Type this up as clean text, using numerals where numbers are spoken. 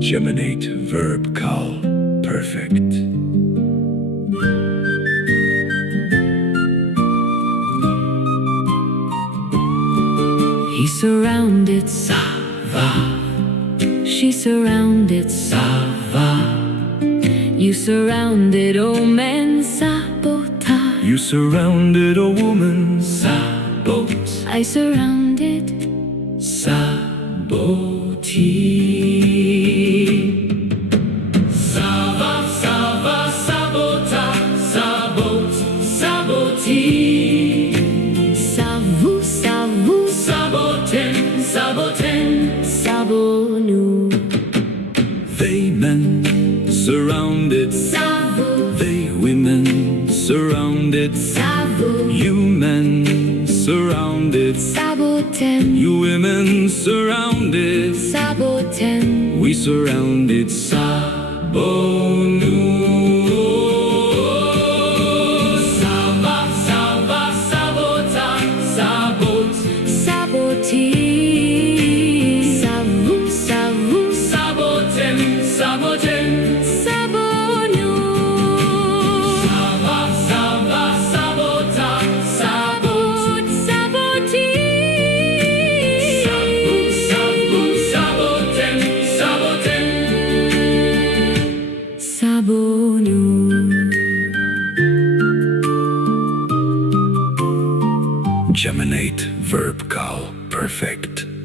Geminate verb Qal Perfect. He surrounded SAVAV. She surrounded SAVAV. You surrounded old men, sabotage. You surrounded a woman, sabot. I surrounded sabotee. SAVAV, SAVAV, sabota, sabot, sabotee. Savu, savu, saboten, saboten, sabonu. They men surrounded Savu, they women surrounded savu, you men surrounded saboten, you women surrounded saboten. we surrounded sabonu. SAVAV, SAVAV, sabota, sabot, sabotee. Savu, savu, saboten, saboten, sabonu. SAVAV, SAVAV, sabota, sabot, sabotee. Savu, savu, saboten, saboten, sabonu. Geminate verb Qal Perfect.